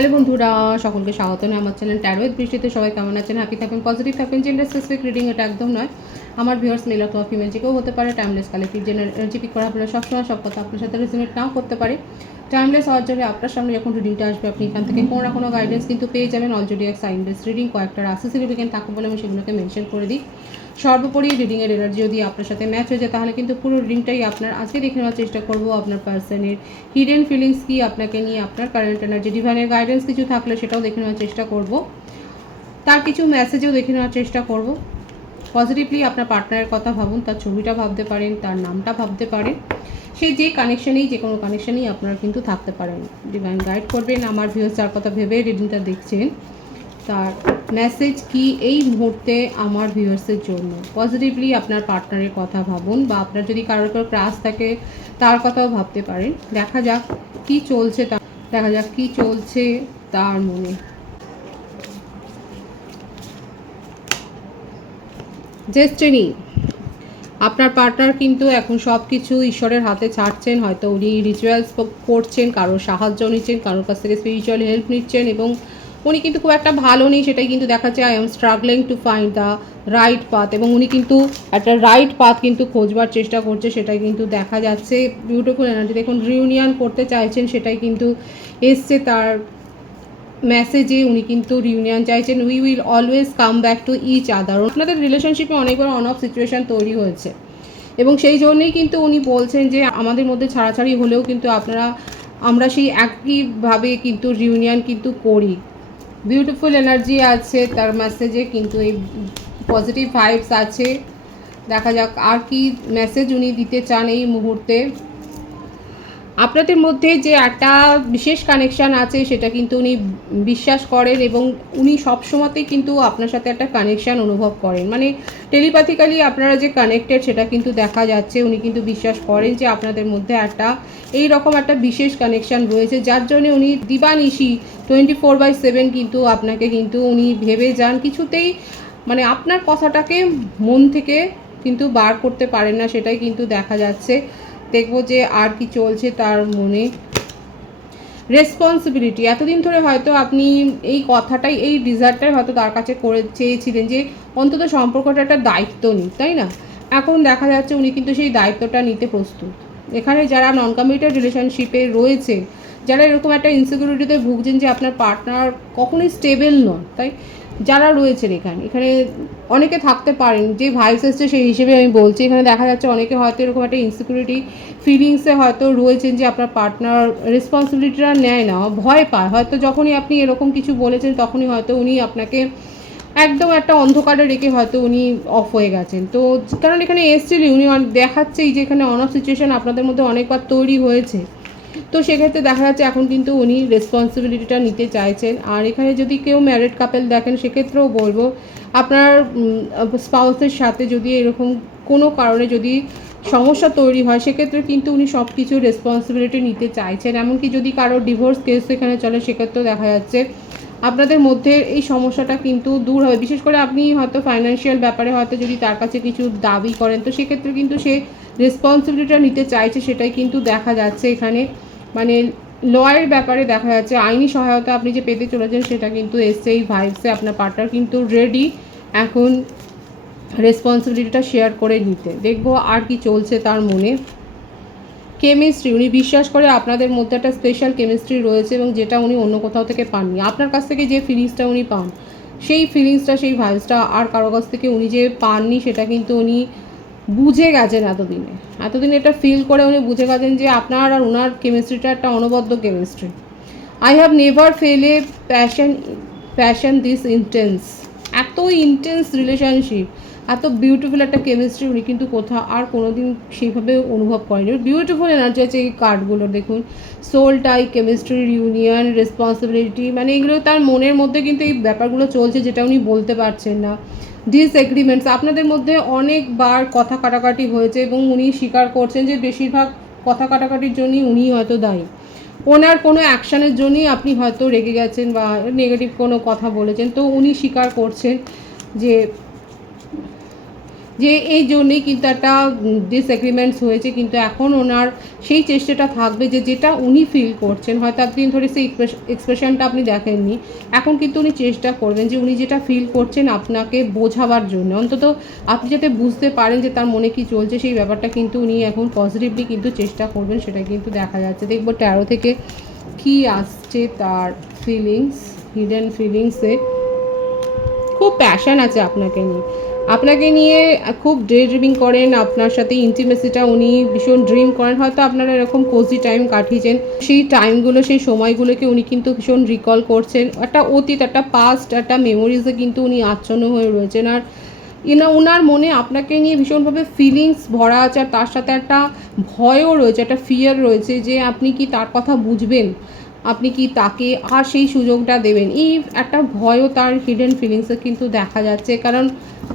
Hello বন্ধুরা, সকলকে স্বাগত জানাই আমার চ্যানেল ট্যারো উইথ বৃষ্টিতে। সবাই কেমন আছেন? হ্যাপি থাকবেন, পজিটিভ থাকবেন। জেন্ডার স্পেসিফিক রিডিং এটা একদম নয়। আমার ভিউয়ার্স মেল অথবা ফিমেল যে কেউ হতে পারে। টাইমলেস কালেক্টিভ এনার্জি পিক করা আপনারা সবসময় সব কথা আপনার সাথে রেজোনেট নাও করতে পারে। টাইমলেস হওয়ার জন্য আপনার সামনে যখন রিডিংটা আসবে আপনি এখান থেকে কোনো না কোনো গাইডেন্স কিন্তু পেয়ে যাবেন। অলরেডি এক সাইন বেস রিডিং কয়েকটা রাশি সিগনিফিকেন্ট থাকে বলে আমি সেগুলোকে মেনশন করে দিই। সর্বোপরি রিডিংয়ের এনার্জি যদি আপনার সাথে ম্যাচ হয়ে যায় তাহলে কিন্তু পুরো রিডিংটাই আপনার। আজকে দেখে নেওয়ার চেষ্টা করব আপনার পার্সনের হিডেন ফিলিংস কি, আপনাকে নিয়ে আপনার কারেন্ট এনার্জি, ডিভাইনের গাইডেন্স কিছু থাকলে সেটাও দেখে নেওয়ার চেষ্টা করব, তার কিছু মেসেজও দেখে নেওয়ার চেষ্টা করব। পজিটিভলি আপনার পার্টনারের কথা ভাবুন, তার ছবিটা ভাবতে পারেন, তার নামটা ভাবতে পারেন, সেই যে কানেকশনেই, যে কোনো কানেকশনেই আপনারা কিন্তু থাকতে পারেন। ডিভাইন গাইড করবেন। আমার ভিউয়ার্স যার কথা ভেবে রিডিংটা দেখছেন তার মেসেজ কি এই মুহূর্তে আমার ভিউয়ার্সের জন্য। পজিটিভলি আপনার পার্টনারের কথা ভাবুন, বা আপনার যদি কারোর উপর ক্রাশ থাকে তার কথাও ভাবতে পারেন। দেখা যাক কি চলছে তার মনে। ডেস্টিনি, আপনার পার্টনার কিন্তু এখন সব কিছু ঈশ্বরের হাতে ছাড়ছেন। হয়তো উনি রিচুয়ালস করছেন, কারোর সাহায্য নিচ্ছেন, কারোর কাছ থেকে স্পিরিচুয়াল হেল্প নিচ্ছেন, এবং উনি কিন্তু খুব একটা ভালো নেই সেটাই কিন্তু দেখাচ্ছে। I am struggling to find the right path, এবং উনি কিন্তু একটা রাইট পাথ কিন্তু খোঁজবার চেষ্টা করছে, সেটাই কিন্তু দেখা যাচ্ছে। বিউটিফুল এনার্জি দেখুন, রিউনিয়ন করতে চাইছেন সেটাই কিন্তু এসছে তার মেসেজে। উনি কিন্তু রিউনিয়ন চাইছেন। We will always come back to each other. আপনাদের রিলেশনশিপে অনেকবার অন অফ সিচুয়েশান তৈরি হয়েছে, এবং সেই জন্যই কিন্তু উনি বলছেন যে আমাদের মধ্যে ছাড়াছাড়ি হলেও কিন্তু আমরা সেই একইভাবে কিন্তু রিউনিয়ন কিন্তু করি। বিউটিফুল এনার্জি আছে তার মেসেজে, কিন্তু এই পজিটিভ ভাইবস আছে। দেখা যাক আর কি মেসেজ উনি দিতে চান এই মুহূর্তে। আপনাদের মধ্যে যে একটা বিশেষ কানেকশান আছে সেটা কিন্তু উনি বিশ্বাস করেন, এবং উনি সবসময়তেই কিন্তু আপনার সাথে একটা কানেকশান অনুভব করেন। মানে টেলিপ্যাথিক্যালি আপনারা যে কানেক্টেড সেটা কিন্তু দেখা যাচ্ছে। উনি কিন্তু বিশ্বাস করেন যে আপনাদের মধ্যে এই রকম একটা বিশেষ কানেকশান রয়েছে, যার জন্য উনি দিবানিশি 24/7 কিন্তু আপনাকে কিন্তু উনি ভেবে যান। কিছুতেই মানে আপনার কথাটাকে মন থেকে কিন্তু বার করতে পারেন না, সেটাই কিন্তু দেখা যাচ্ছে। দেখবো যে আর কি চলছে তার মনে। রেসপন্সিবিলিটি, এতদিন ধরে হয়তো আপনি এই কথাটাই, এই ডিজায়ারটাই হয়তো তার কাছে করে চেয়েছিলেন যে অন্তত সম্পর্কটা একটা দায়িত্ব নিই, তাই না? এখন দেখা যাচ্ছে উনি কিন্তু সেই দায়িত্বটা নিতে প্রস্তুত। এখানে যারা নন কমিটেড রিলেশনশিপে রয়েছে, যারা এরকম একটা ইনসিকিউরিটিতে ভুগছেন যে আপনার পার্টনার কখনোই স্টেবল নয়, তাই যারা রয়েছেন এখানে অনেকে থাকতে পারেন, যে ভাইবস এসছে সেই হিসেবে আমি বলছি। এখানে দেখা যাচ্ছে অনেকে হয়তো এরকম একটা ইনসিকিউরিটি ফিলিংসে হয়তো রয়েছেন যে আপনার পার্টনার রেসপন্সিবিলিটিটা নেয় না, ভয় পায়। হয়তো যখনই আপনি এরকম কিছু বলেছেন তখনই হয়তো উনি আপনাকে একদম একটা অন্ধকারে রেখে হয়তো উনি অফ হয়ে গেছেন। তো কারণ এখানে এসছিল উনি দেখাচ্ছেই যে এখানে অন অফ সিচুয়েশান আপনাদের মধ্যে অনেকবার তৈরি হয়েছে। তো সেক্ষেত্রে দেখা যাচ্ছে এখন কিন্তু উনি রেসপন্সিবিলিটিটা নিতে চাইছেন। আর এখানে যদি কেউ ম্যারিড কাপেল দেখেন সেক্ষেত্রেও বলবো আপনার স্পাউসের সাথে যদি এরকম কোনো কারণে যদি সমস্যা তৈরি হয় সেক্ষেত্রে কিন্তু উনি সব কিছু রেসপন্সিবিলিটি নিতে চাইছেন। এমনকি যদি কারো ডিভোর্স কেস এখানে চলে সেক্ষেত্রেও দেখা যাচ্ছে আপনাদের মধ্যে এই সমস্যাটা কিন্তু দূর হবে। বিশেষ করে আপনি হয়তো ফাইন্যান্সিয়াল ব্যাপারে হয়তো যদি তার কাছে কিছু দাবি করেন তো সেক্ষেত্রে কিন্তু সে রেসপন্সিবিলিটিটা নিতে চাইছে, সেটাই কিন্তু দেখা যাচ্ছে এখানে। মানে লয়ের ব্যাপারে দেখা যাচ্ছে আইনি সহায়তা আপনি যে পেতে চলেছেন সেটা কিন্তু এসছে এই ভাইবসে। আপনার পার্টনার কিন্তু রেডি এখন রেসপন্সিবিলিটিটা শেয়ার করে নিতে। দেখবো আর কি চলছে তার মনে। কেমিস্ট্রি, উনি বিশ্বাস করে আপনাদের মধ্যে একটা স্পেশাল কেমিস্ট্রি রয়েছে, এবং যেটা উনি অন্য কোথাও থেকে পাননি। আপনার কাছ থেকে যে ফিলিংসটা উনি পান সেই ফিলিংসটা, সেই ভাইবসটা আর কারো কাছ থেকে উনি যে পাননি সেটা কিন্তু উনি বুঝে গেছেন। এতদিন এটা ফিল করে উনি বুঝে গেছেন যে আপনার আর ওনার কেমিস্ট্রিটা একটা অনবদ্য chemistry. I have never fail A passion this intense. এত ইন্টেন্স রিলেশনশিপ, এত বিউটিফুল একটা কেমিস্ট্রি উনি কিন্তু কোথাও আর কোনো দিন সেইভাবে অনুভব করেনি। বিউটিফুল এনার্জি আছে এই কার্ডগুলো দেখুন। সোল টাই, কেমিস্ট্রি, ইউনিয়ন, রেসপন্সিবিলিটি, মানে এগুলো তার মনের মধ্যে কিন্তু এই ব্যাপারগুলো চলছে যেটা উনি বলতে পারছেন না। ডিসএগ্রিমেন্টস, আপনাদের মধ্যে অনেকবার কথা কাটাকাটি হয়েছে, এবং উনি স্বীকার করছেন যে বেশিরভাগ কথা কাটাকাটির জন্যই উনি হয়তো দায়ী। ওনার কোনো অ্যাকশানের জন্যই আপনি হয়তো রেগে গেছেন বা নেগেটিভ কোনো কথা বলেছেন। তো উনি স্বীকার করছেন যে যে এই জন্যেই কিন্তু একটা ডিসএগ্রিমেন্টস হয়েছে, কিন্তু এখন ওনার সেই চেষ্টাটা থাকবে যে যেটা উনি ফিল করছেন, হয়তো এতদিন ধরে সেই এক্সপ্রেশনটা আপনি দেখেননি, এখন কিন্তু উনি চেষ্টা করবেন যে উনি যেটা ফিল করছেন আপনাকে বোঝাবার জন্য, অন্তত আপনি যাতে বুঝতে পারেন যে তার মনে কি চলছে, সেই ব্যাপারটা কিন্তু উনি এখন পজিটিভলি কিন্তু চেষ্টা করবেন, সেটা কিন্তু দেখা যাচ্ছে। দেখবো ট্যারো থেকে কি আসছে তার ফিলিংস, হিডেন ফিলিংসে। খুব প্যাশন আছে আপনাকে নিয়ে খুব ডে ড্রিমিং করেন, আপনার সাথে ইন্টিমেসিটা উনি ভীষণ ড্রিম করেন, হয়তো আপনারা এরকম কোজি টাইম কাটিয়েছেন, সেই টাইমগুলো সেই সময়গুলোকে উনি কিন্তু ভীষণ রিকল করছেন, একটা অতীত একটা পাস্ট একটা মেমোরিজে কিন্তু উনি আচ্ছন্ন হয়ে রয়েছেন। আর ওনার মনে আপনাকে নিয়ে ভীষণভাবে ফিলিংস ভরা আছে, আর তার সাথে একটা ভয়ও রয়েছে, একটা ফিয়ার রয়েছে যে আপনি কি তার কথা বুঝবেন, আপনি কি তাকে আর সেই সুযোগটা দেবেন, এই একটা ভয়ও তার হিডেন ফিলিংসে কিন্তু দেখা যাচ্ছে। কারণ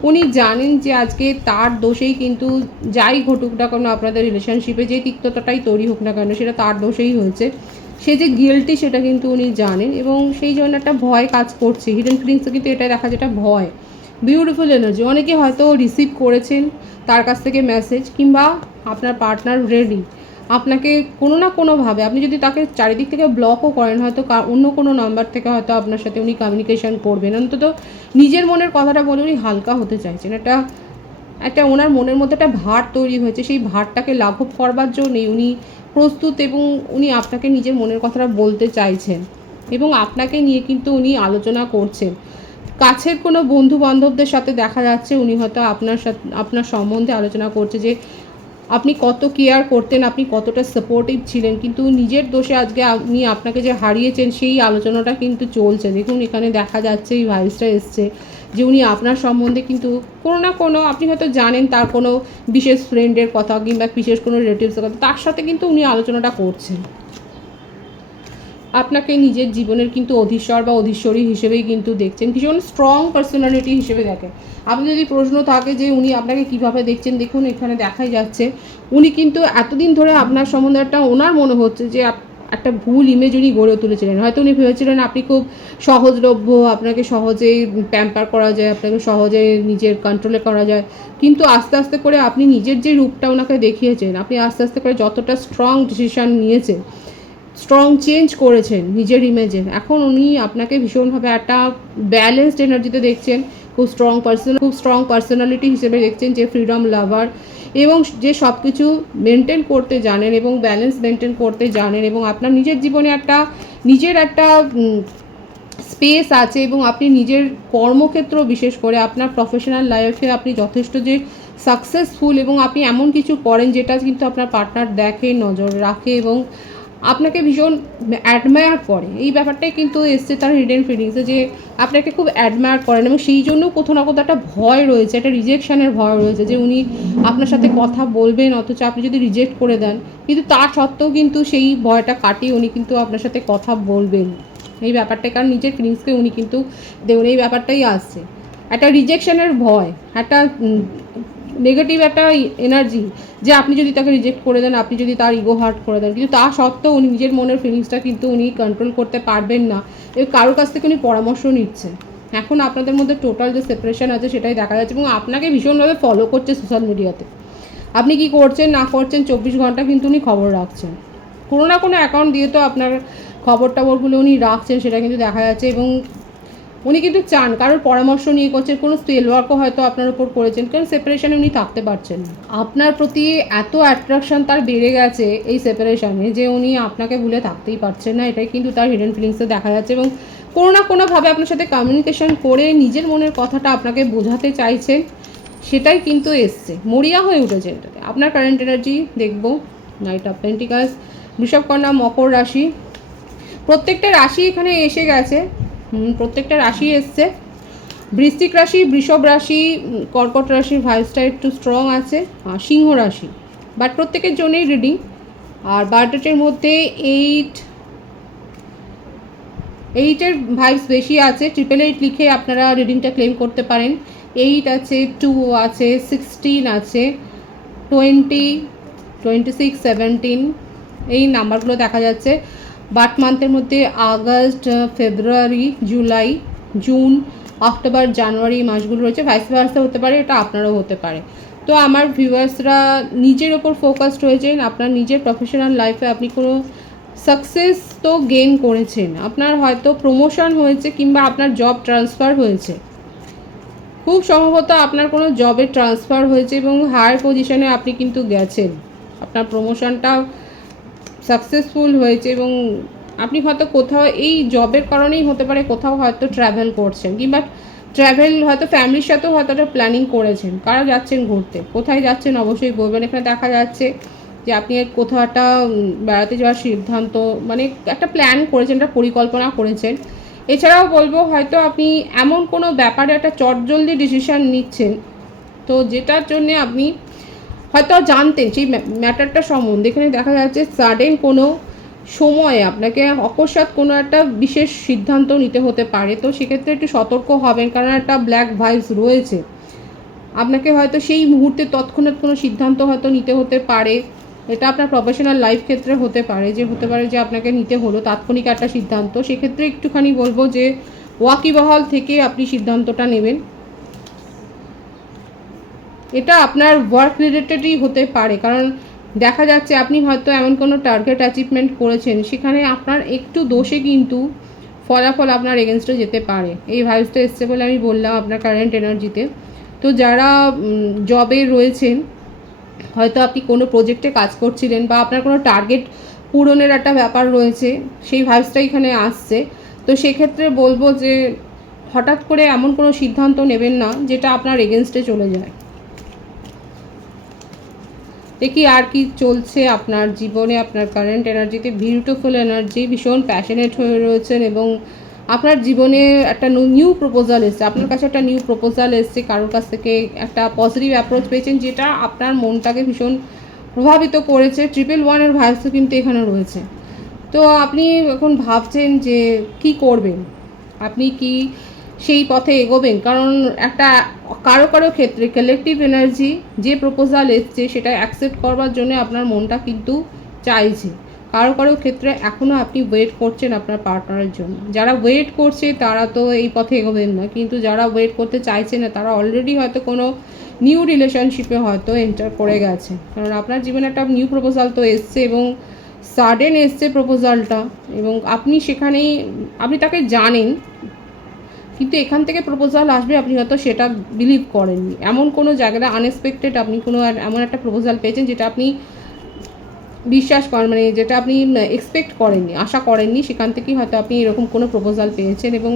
উনি জানেন যে আজকে তার দোষেই কিন্তু যাই ঘটুক না কেন আপনাদের রিলেশনশিপে, যে তিক্ততাটাই তৈরি হোক না কেন সেটা তার দোষেই হয়েছে, সে যে গিল্টি সেটা কিন্তু উনি জানেন, এবং সেই জন্য একটা ভয় কাজ করছে হিডেন ফিলিংসে, কিন্তু এটা দেখা যেটা ভয়। বিউটিফুল এনার্জি, অনেকে হয়তো রিসিভ করেছেন তার কাছ থেকে মেসেজ, কিংবা আপনার পার্টনার রেডি আপনাকে কোনো না কোনোভাবে, আপনি যদি তাকে চারিদিক থেকে ব্লকও করেন, হয়তো অন্য কোনো নাম্বার থেকে হয়তো আপনার সাথে উনি কমিউনিকেশন করবেন, অন্তত নিজের মনের কথাটা বলে উনি হালকা হতে চাইছেন। একটা ওনার মনের মধ্যে একটা ভার তৈরি হয়েছে, সেই ভারটাকে লাঘব করবার জন্যই উনি প্রস্তুত, এবং উনি আপনাকে নিজের মনের কথাটা বলতে চাইছেন, এবং আপনাকে নিয়ে কিন্তু উনি আলোচনা করছেন। কাছের কোনো বন্ধু বান্ধবদের সাথে দেখা যাচ্ছে উনি হয়তো আপনার সম্বন্ধে আলোচনা করছে, যে আপনি কত কেয়ার করতেন, আপনি কতটা সাপোর্টিভ ছিলেন, কিন্তু নিজের দোষে আজকে আপনি আপনাকে যে হারিয়েছেন সেই আলোচনাটা কিন্তু চলছে। দেখুন এখানে দেখা যাচ্ছে এই ভাইসটা এসছে যে উনি আপনার সম্বন্ধে কিন্তু কোনো না কোনো, আপনি হয়তো জানেন তার কোনো বিশেষ ফ্রেন্ডের কথা কিংবা বিশেষ কোনো রিলেটিভসের কথা, তার সাথে কিন্তু উনি আলোচনাটা করছেন। আপনাকে নিজের জীবনের কিন্তু অধীশ্বর বা অধীশ্বরী হিসেবেই কিন্তু দেখছেন, ভীষণ স্ট্রং পার্সোনালিটি হিসেবে দেখেন। আপনি যদি প্রশ্ন থাকে যে উনি আপনাকে কীভাবে দেখছেন, দেখুন এখানে দেখাই যাচ্ছে উনি কিন্তু এতদিন ধরে আপনার সম্বন্ধে একটা ওনার মনে হচ্ছে যে একটা ভুল ইমেজ উনি গড়ে তুলেছিলেন, হয়তো উনি ভেবেছিলেন আপনি খুব সহজলভ্য, আপনাকে সহজেই প্যাম্পার করা যায়, আপনাকে সহজে নিজের কন্ট্রোলে করা যায়, কিন্তু আস্তে আস্তে করে আপনি নিজের যে রূপটা ওনাকে দেখিয়েছেন, আপনি আস্তে আস্তে করে যতটা স্ট্রং ডিসিশন নিয়েছেন, স্ট্রং চেঞ্জ করেছেন নিজের ইমেজে, এখন উনি আপনাকে ভীষণভাবে একটা ব্যালেন্সড এনার্জিতে দেখছেন, খুব স্ট্রং পার্সোনালিটি হিসেবে দেখছেন, যে ফ্রিডম লাভার, এবং যে সব কিছু মেনটেন করতে জানেন এবং ব্যালেন্স মেনটেন করতে জানেন, এবং আপনার নিজের জীবনে নিজের একটা স্পেস আছে, এবং আপনি নিজের কর্মক্ষেত্র বিশেষ করে আপনার প্রফেশনাল লাইফে আপনি যথেষ্ট যে সাকসেসফুল, এবং আপনি এমন কিছু করেন যেটা কিন্তু আপনার পার্টনার দেখে, নজর রাখে, এবং আপনাকে ভীষণ অ্যাডমায়ার করে, এই ব্যাপারটাই কিন্তু এসছে তার হিডেন ফিলিংসে, যে আপনাকে খুব অ্যাডমায়ার করেন, এবং সেই জন্য কোথাও না কোথাও একটা ভয় রয়েছে, একটা রিজেকশানের ভয় রয়েছে, যে উনি আপনার সাথে কথা বলবেন, অথচ আপনি যদি রিজেক্ট করে দেন, কিন্তু তার সত্ত্বেও কিন্তু সেই ভয়টা কাটিয়ে উনি কিন্তু আপনার সাথে কথা বলবেন, এই ব্যাপারটা, কারণ নিজের ফিলিংসকে উনি কিন্তু দেখুন এই ব্যাপারটাই আসছে, একটা রিজেকশনের ভয়, একটা নেগেটিভ একটা এনার্জি, যে আপনি যদি তাকে রিজেক্ট করে দেন, আপনি যদি তার ইগো হার্ট করে দেন, কিন্তু তা সত্ত্বেও উনি নিজের মনের ফিলিংসটা কিন্তু উনি কন্ট্রোল করতে পারবেন না, এবং কারোর কাছ থেকে উনি পরামর্শ নিচ্ছেন। এখন আপনাদের মধ্যে টোটাল যে সেপারেশন আছে সেটাই দেখা যাচ্ছে, এবং আপনাকে ভীষণভাবে ফলো করছে সোশ্যাল মিডিয়াতে, আপনি কি করছেন না করছেন 24 ঘন্টা কিন্তু উনি খবর রাখছেন, কোনো না কোনো অ্যাকাউন্ট দিয়ে তো আপনার খবর টবরগুলো উনি রাখছেন, সেটা কিন্তু দেখা যাচ্ছে, এবং উনি কিন্তু চান কারোর পরামর্শ নিয়ে করছেন, কোনো স্পেল ওয়ার্কও হয়তো আপনার উপর করেছেন, কারণ সেপারেশনে উনি থাকতে পারছেন না, আপনার প্রতি এত অ্যাট্রাকশন তার বেড়ে গেছে এই সেপারেশনে, যে উনি আপনাকে ভুলে থাকতেই পারছেন না, এটাই কিন্তু তার হিডেন ফিলিংসে দেখা যাচ্ছে, এবং কোনো না কোনোভাবে আপনার সাথে কমিউনিকেশন করে নিজের মনের কথাটা আপনাকে বোঝাতে চাইছেন, সেটাই কিন্তু এসছে, মরিয়া হয়ে উঠেছে এটাতে। আপনার কারেন্ট এনার্জি দেখব, নাইট অফ পেন্টিকালস, বৃষভকন্যা, মকর রাশি, প্রত্যেকটা রাশি এখানে এসে গেছে, প্রত্যেকটা রাশি এসছে, বৃশ্চিক রাশি, বৃষভ রাশি, কর্কট রাশির ভাইবসটা একটু স্ট্রং আছে, আর সিংহ রাশি, বাট প্রত্যেকের জন্যই রিডিং। আর বার্থডেটের মধ্যে এইটের ভাইবস বেশি আছে, 888 লিখে আপনারা রিডিংটা ক্লেম করতে পারেন। 8 আছে, 2 আছে, 16 আছে, 20, 26, 17 এই নাম্বারগুলো দেখা যাচ্ছে। বার্থ মান্থের মধ্যে আগস্ট, ফেব্রুয়ারি, জুলাই, জুন, অক্টোবর জানুয়ারি মাসগুলো রয়েছে, ভাইস ভার্সা হতে পারে, এটা আপনারও হতে পারে। তো আমার ভিউয়ার্সরা নিজের ওপর ফোকাসড হয়েছেন, আপনার নিজের প্রফেশনাল লাইফে আপনি কোনো সাকসেস তো গেইন করেছেন, আপনার হয়তো প্রমোশন হয়েছে কিংবা আপনার জব ট্রান্সফার হয়েছে, খুব সম্ভবত আপনার কোনো জবের ট্রান্সফার হয়েছে এবং হায়ার পজিশনে আপনি কিন্তু গেছেন, আপনার প্রমোশনটা সাকসেসফুল হয়েছে এবং আপনি হয়তো কোথাও এই জবের কারণেই হতে পারে কোথাও হয়তো ট্রাভেল করছেন, কিংবা ট্রাভেল হয়তো ফ্যামিলির সাথেও হয়তো একটা প্ল্যানিং করেছেন। কারা যাচ্ছেন ঘুরতে, কোথায় যাচ্ছেন অবশ্যই বলবেন। এখানে দেখা যাচ্ছে যে আপনি কোথাও একটা বেড়াতে যাওয়ার সিদ্ধান্ত, মানে একটা প্ল্যান করেছেন, একটা পরিকল্পনা করেছেন। এছাড়াও বলবো হয়তো আপনি এমন কোনো ব্যাপারে একটা চটজলদি ডিসিশান নিচ্ছেন, তো যেটার জন্যে আপনি হয়তো জানতেন সেই ম্যাটারটা সম্বন্ধে। এখানে দেখা যাচ্ছে সাডেন কোনো সময়ে আপনাকে অকস্মাৎ কোনো একটা বিশেষ সিদ্ধান্ত নিতে হতে পারে, তো সেক্ষেত্রে একটু সতর্ক হবেন, কারণ একটা ব্ল্যাক ভাইবস রয়েছে। আপনাকে হয়তো সেই মুহূর্তে তৎক্ষণাৎ কোনো সিদ্ধান্ত হয়তো নিতে হতে পারে, এটা আপনার প্রফেশনাল লাইফ ক্ষেত্রে হতে পারে যে আপনাকে নিতে হলো তাৎক্ষণিক একটা সিদ্ধান্ত। সেক্ষেত্রে একটুখানি বলবো যে ওয়াকিবহাল থেকে আপনি সিদ্ধান্তটা নেবেন। এটা আপনার ওয়ার্ক রিলেটেডই হতে পারে, কারণ দেখা যাচ্ছে আপনি হয়তো এমন কোনো টার্গেট অ্যাচিভমেন্ট করেছেন, সেখানে আপনার একটু দোষে কিন্তু ফলাফল আপনার এগেনস্টে যেতে পারে। এই ভাইবসটা এসছে বলে আমি বললাম আপনার কারেন্ট এনার্জিতে। তো যারা জবে রয়েছেন, হয়তো আপনি কোনো প্রজেক্টে কাজ করছিলেন বা আপনার কোনো টার্গেট পূরণের একটা ব্যাপার রয়েছে, সেই ভাইবসটা এখানে আসছে। তো সেক্ষেত্রে বলবো যে হঠাৎ করে এমন কোনো সিদ্ধান্ত নেবেন না যেটা আপনার এগেনস্টে চলে যায়। দেখি আর কি চলছে আপনার জীবনে, আপনার কারেন্ট এনার্জিতে। বিউটিফুল এনার্জি, ভীষণ প্যাশনেট হয়ে রয়েছেন এবং আপনার জীবনে একটা নিউ প্রপোজাল এসছে, আপনার কাছে একটা নিউ প্রপোজাল এসছে, কারোর কাছ থেকে একটা পজিটিভ অ্যাপ্রোচ পেয়েছেন যেটা আপনার মনটাকে ভীষণ প্রভাবিত করেছে। 111-এর ভাইবসও কিন্তু এখানে রয়েছে। তো আপনি এখন ভাবছেন যে কি করবেন, আপনি কি সেই পথে এগোবেন, কারণ একটা কারো কারো ক্ষেত্রে কালেকটিভ এনার্জি যে প্রপোজাল এসছে সেটা অ্যাকসেপ্ট করবার জন্য আপনার মনটা কিন্তু চাইছে। কারো কারো ক্ষেত্রে এখনও আপনি ওয়েট করছেন আপনার পার্টনারের জন্য। যারা ওয়েট করছে তারা তো এই পথে এগোবেন না, কিন্তু যারা ওয়েট করতে চাইছে না তারা অলরেডি হয়তো কোনো নিউ রিলেশনশিপে হয়তো এন্টার করে গেছে, কারণ আপনার জীবনে একটা নিউ প্রপোজাল তো এসছে এবং সাডেন এসছে প্রপোজালটা, এবং আপনি সেখানেই আপনি তাকে জানেন, কিন্তু এখান থেকে প্রপোজাল আসবে আপনি হয়তো সেটা বিলিভ করেননি। এমন কোনো জায়গায় আনএক্সপেক্টেড আপনি কোনো এমন একটা প্রপোজাল পেয়েছেন যেটা আপনি বিশ্বাস করেন, মানে যেটা আপনি এক্সপেক্ট করেননি, আশা করেননি, সেখান থেকেই হয়তো আপনি এরকম কোনো প্রপোজাল পেয়েছেন। এবং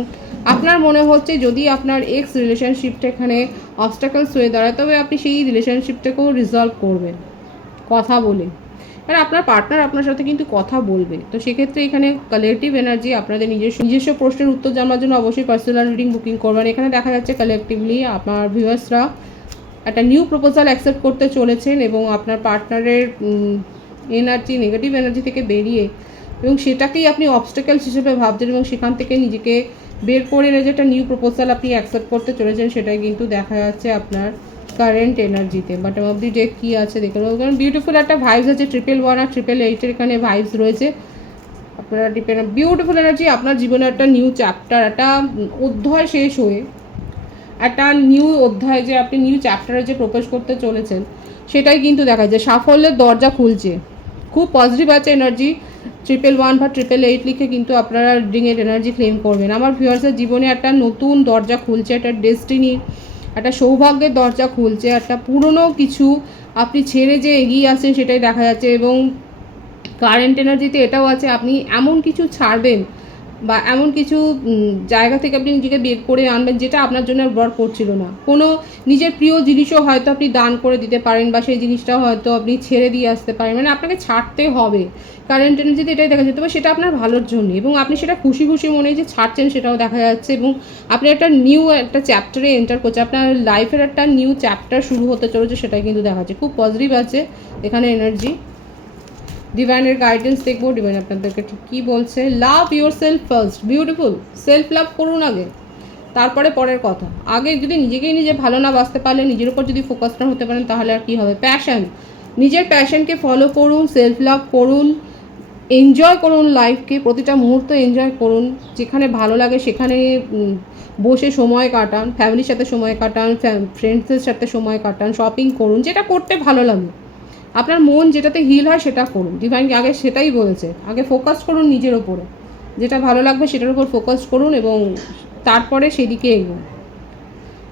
আপনার মনে হচ্ছে যদি আপনার এক্স রিলেশনশিপটা এখানে অবস্টাকলস হয়ে দাঁড়ায়, তবে আপনি সেই রিলেশনশিপটাকেও রিজলভ করবেন কথা বলে, কারণ আপনার পার্টনার আপনার সাথে কিন্তু কথা বলবে। তো সেক্ষেত্রে এখানে কালেকটিভ এনার্জি আপনাদের নিজস্ব প্রশ্নের উত্তর জানার জন্য অবশ্যই পার্সোনাল রিডিং বুকিং করবেন। এখানে দেখা যাচ্ছে কালেকটিভলি আপনার ভিউয়ার্সরা একটা নিউ প্রপোজাল অ্যাকসেপ্ট করতে চলেছেন এবং আপনার পার্টনারের এনার্জি, নেগেটিভ এনার্জি থেকে বেরিয়ে এবং সেটাকেই আপনি অবস্টাকেলস হিসেবে ভাবছেন এবং সেখান থেকে নিজেকে বের করে এনে যে একটা নিউ প্রপোজাল আপনি অ্যাকসেপ্ট করতে চলেছেন, সেটাই কিন্তু দেখা যাচ্ছে আপনার কারেন্ট এনার্জিতে। বটম অফ দি ডেক কী আছে দেখুন, কারণ বিউটিফুল একটা ভাইবস আছে। 111 আর 888 এখানে ভাইবস রয়েছে। আপনারা বিউটিফুল এনার্জি, আপনার জীবনে একটা নিউ চ্যাপ্টার, একটা অধ্যায় শেষ হয়ে একটা নিউ অধ্যায় যে আপনি নিউ চ্যাপ্টারে যে প্রবেশ করতে চলেছেন, সেটাই কিন্তু দেখা যায়। সাফল্যের দরজা খুলছে, খুব পজিটিভ আছে এনার্জি। 111 বা 888 লিখে কিন্তু আপনারা রিডিংয়ের এনার্জি ক্লেম করবেন। আমার ভিউয়ার্সের জীবনে একটা নতুন দরজা খুলছে, একটা ডেস্টিনি, একটা সৌভাগ্যের দরজা খুলছে, একটা পুরনো কিছু আপনি ছেড়ে যে এগিয়ে আসছেন সেটাই দেখা যাচ্ছে। এবং কারেন্ট এনার্জিতে এটাও আছে আপনি এমন কিছু ছাড়বেন বা এমন কিছু জায়গা থেকে আপনি নিজেকে বের করে আনবেন যেটা আপনার জন্য ওয়ার্ক করছিল না। কোনো নিজের প্রিয় জিনিসও হয়তো আপনি দান করে দিতে পারেন বা সেই জিনিসটাও হয়তো আপনি ছেড়ে দিয়ে আসতে পারেন, মানে আপনাকে ছাড়তে হবে। কারেন্ট এনার্জিতে এটাই দেখা যেতে পারে, সেটা আপনার ভালোর জন্য এবং আপনি সেটা খুশি খুশি মনে যে ছাড়ছেন সেটাও দেখা যাচ্ছে। এবং আপনি একটা নিউ একটা চ্যাপ্টারে এন্টার করছে, আপনার লাইফের একটা নিউ চ্যাপ্টার শুরু হতে চলেছে, সেটাই কিন্তু দেখা যাচ্ছে। খুব পজিটিভ আছে এখানে এনার্জি। ডিভাইনের গাইডেন্স দেখবো, ডিভাইন আপনাদেরকে ঠিক কী বলছে। Love your self first, beautiful. Self love করুন আগে, তারপরে পরের কথা। আগে যদি নিজে ভালো না বাঁচতে পারলে, নিজের উপর যদি ফোকাস না হতে পারেন, তাহলে আর কী হবে। প্যাশন, নিজের প্যাশনকে ফলো করুন, সেলফ লাভ করুন, এনজয় করুন লাইফকে, প্রতিটা মুহূর্ত এনজয় করুন, যেখানে ভালো লাগে সেখানে বসে সময় কাটান, ফ্যামিলির সাথে সময় কাটান, ফ্রেন্ডসদের সাথে সময় কাটান, শপিং করুন, যেটা করতে ভালো লাগে। আপনার মন যেটাতে হিল হয় সেটা করুন। ডিভাইন আগে সেটাই বলেছে, আগে ফোকাস করুন নিজের ওপরে, যেটা ভালো লাগবে সেটার উপর ফোকাস করুন এবং তারপরে সেদিকে এগোন।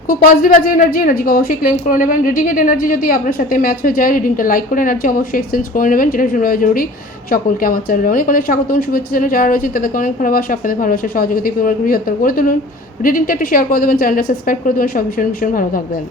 খুব পজিটিভ আছে এনার্জিকে অবশ্যই ক্লেম করে নেবেন। রিডিংয়ের এনার্জি যদি আপনার সাথে ম্যাচ হয়ে যায়, রিডিংটা লাইক করে এনার্জি অবশ্যই এক্সচেঞ্জ করে নেবেন, যেটা শুনে জরুরি। সকলকে আমার চ্যানেলে অনেক অনেক স্বাগতম, শুভেচ্ছা জানাই। যারা রয়েছে তাদেরকে অনেক ভালোবাসা, আপনাদের ভালোবাসা সহযোগিতা পরিবার বৃহত্তর করে তুলুন। রিডিংটা একটু শেয়ার করে দেবেন, চ্যানেলটা সাবস্ক্রাইব করে দেবেন। সব ভীষণ ভীষণ ভালো থাকবেন।